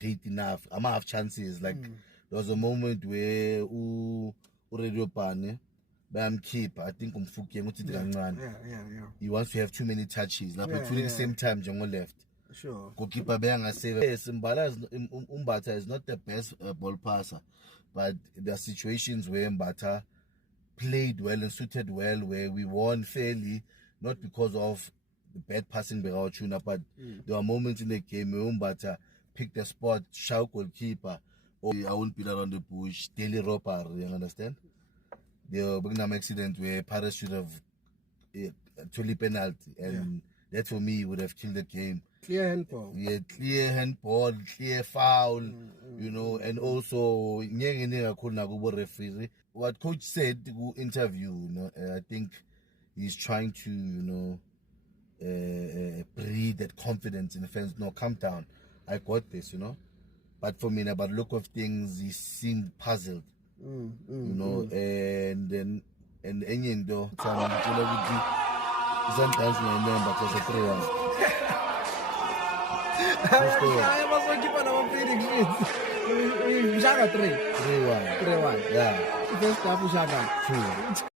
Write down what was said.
hate enough. I'm have chances. Like there was a moment where Radio Pane, keep. I think he wants to have too many touches. Like at the same time, Jongo left. Sure. Goalkeeper Benga save. Yes, Mbata is not the best ball passer, but there are situations where Mbata played well and suited well, where we won fairly, not because of the bad passing by our tuna, but there were moments in the game where Mbata picked the spot, shout goalkeeper, or I won't beat around the bush, daily robbery, you understand? The Birmingham accident where Paris should have actually penalty, and that for me would have killed the game. Clear handball. Yeah, clear handball, clear foul, you know, and also referee. What coach said in interview, you know, I think he's trying to, you know, breed that confidence in the fans. No, calm down. I got this, you know. But for me, about look of things, he seemed puzzled, you know, and then though sometimes we remember just a 3-1. I was going to keep on our predictions. We 3-1. 3-1. Yeah. First half, we 2.